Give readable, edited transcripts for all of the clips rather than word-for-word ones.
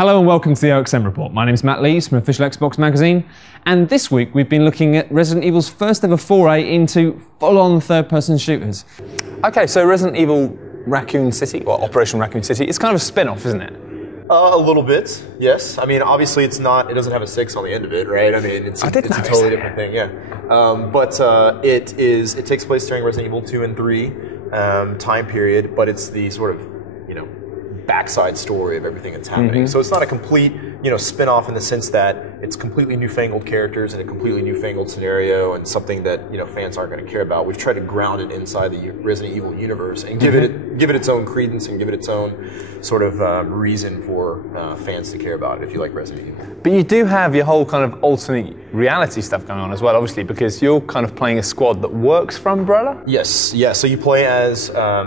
Hello and welcome to the OXM Report. My name is Matt Lees from Official Xbox Magazine, and this week we've been looking at Resident Evil's first ever foray into full-on third-person shooters. Okay, so Resident Evil Raccoon City, or Operation Raccoon City, it's kind of a spin-off, isn't it? A little bit, yes. I mean, obviously it's not, it doesn't have a 6 on the end of it, right? I mean, it's a totally different thing, yeah. It takes place during Resident Evil 2 and 3 time period, but it's the sort of, backside story of everything that's happening. So it's not a complete, spin-off in the sense that it's completely newfangled characters in a completely newfangled scenario and something that, fans aren't going to care about. We've tried to ground it inside the Resident Evil universe and give it its own credence and give it its own sort of reason for fans to care about it if you like Resident Evil. But you do have your whole kind of alternate reality stuff going on as well, obviously, because you're kind of playing a squad that works for Umbrella? Yes, yeah. So you play as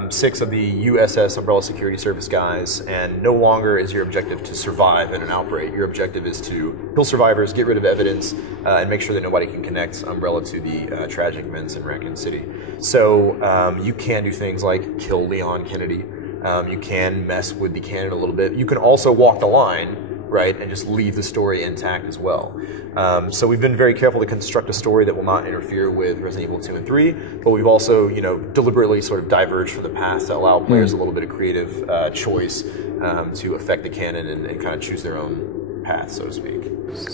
6 of the USS Umbrella Security Service guys, and no longer is your objective to survive in an outbreak. Your objective is to kill survivors, get rid of evidence, and make sure that nobody can connect Umbrella to the tragic events in Raccoon City. So you can do things like kill Leon Kennedy. You can mess with the canon a little bit. You can also walk the line, right, and just leave the story intact as well. So we've been very careful to construct a story that will not interfere with Resident Evil 2 and 3, but we've also, deliberately sort of diverged from the past to allow players a little bit of creative choice to affect the canon and kind of choose their own path, so to speak.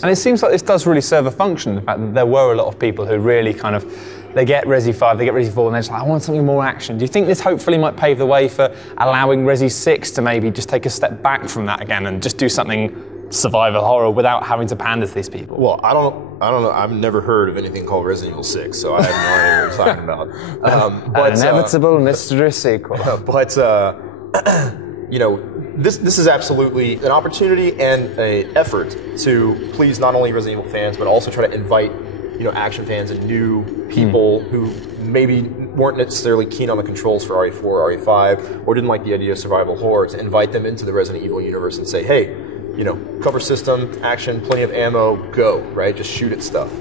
And it seems like this does really serve a function, the fact that there were a lot of people who really kind of, they get Resi 5, they get Resi 4, and they're just like, I want something more action. Do you think this hopefully might pave the way for allowing Resi 6 to maybe just take a step back from that again and just do something survival horror without having to pander to these people? Well, I don't know. I've never heard of anything called Resident Evil 6, so I have no idea what you're talking about. But an inevitable mystery sequel. This is absolutely an opportunity and an effort to please not only Resident Evil fans, but also try to invite action fans and new people who maybe weren't necessarily keen on the controls for RE4 or RE5 or didn't like the idea of survival horror, to invite them into the Resident Evil universe and say, hey, cover system, action, plenty of ammo, go, right? Just shoot at stuff.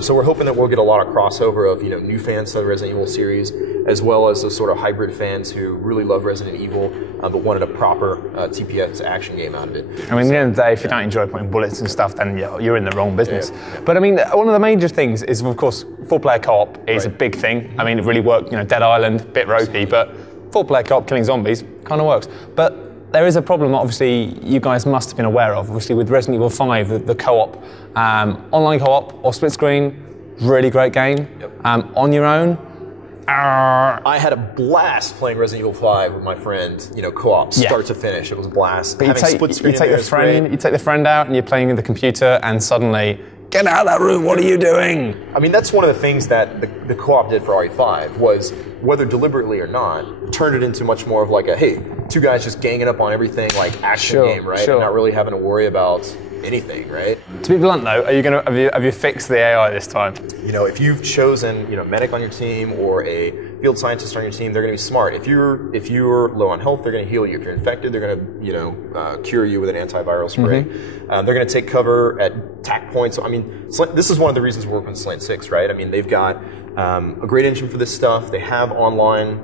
So we're hoping that we'll get a lot of crossover of new fans to the Resident Evil series, as well as those sort of hybrid fans who really love Resident Evil, but wanted a proper TPS action game out of it. I mean, at the end of the day, if you don't enjoy putting bullets and stuff, then you're in the wrong business. Yeah. But I mean, one of the major things is, of course, 4-player co-op is a big thing. I mean, it really worked. Dead Island, bit ropey, but 4-player co-op killing zombies kind of works. But there is a problem that obviously you guys must have been aware of. Obviously with Resident Evil 5, the co-op, online co-op or split screen, really great game. Yep. On your own, I had a blast playing Resident Evil 5 with my friend, co-op, start to finish. It was a blast. But you take the friend out and you're playing with the computer and suddenly, get out of that room, what are you doing? I mean, that's one of the things that the co-op did for RE5 was, whether deliberately or not, turned it into much more of like a, hey, 2 guys just ganging up on everything, like action game, right? And not really having to worry about anything, right? To be blunt though, are you have you fixed the AI this time? If you've chosen, medic on your team or a field scientist on your team, they're going to be smart. If you're low on health, they're going to heal you. If you're infected, they're going to, cure you with an antiviral spray. They're going to take cover at tack points. So, I mean, this is one of the reasons we're working with Slant 6, right? I mean, they've got a great engine for this stuff. They have online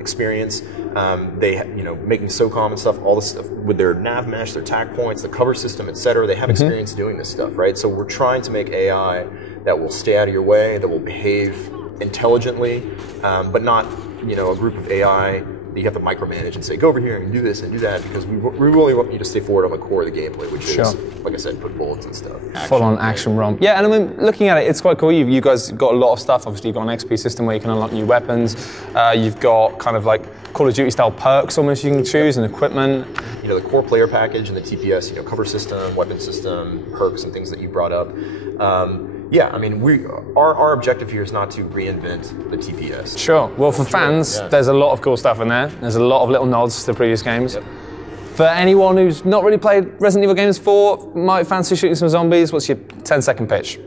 experience. They, making SOCOM and stuff, all this stuff with their nav mesh, their tack points, the cover system, etc. They have experience doing this stuff, right? So we're trying to make AI that will stay out of your way, that will behave intelligently, but not, a group of AI that you have to micromanage and say, go over here and do this and do that, because we really want you to stay forward on the core of the gameplay, which is, like I said, put bullets and stuff. Full-on action romp. Yeah, and I mean, looking at it, it's quite cool. You guys got a lot of stuff. Obviously, you've got an XP system where you can unlock new weapons. You've got kind of like Call of Duty style perks almost you can choose, and equipment. The core player package and the TPS, cover system, weapon system, perks and things that you brought up. Yeah, I mean, our objective here is not to reinvent the TPS. Sure. Well, for fans, there's a lot of cool stuff in there. There's a lot of little nods to previous games. Yep. For anyone who's not really played Resident Evil games before, might fancy shooting some zombies, what's your 10-second pitch?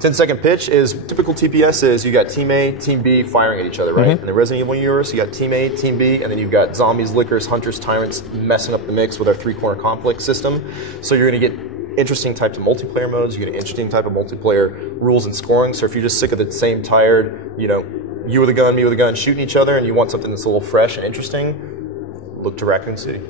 10-second pitch is, typical TPS is you got Team A, Team B firing at each other, right? In the Resident Evil universe, you got Team A, Team B, and then you've got zombies, lickers, hunters, tyrants messing up the mix with our 3-corner conflict system. So you're going to get interesting types of multiplayer modes, you get an interesting type of multiplayer rules and scoring. So if you're just sick of the same tired, you with a gun, me with a gun, shooting each other, and you want something that's a little fresh and interesting, look to Raccoon City.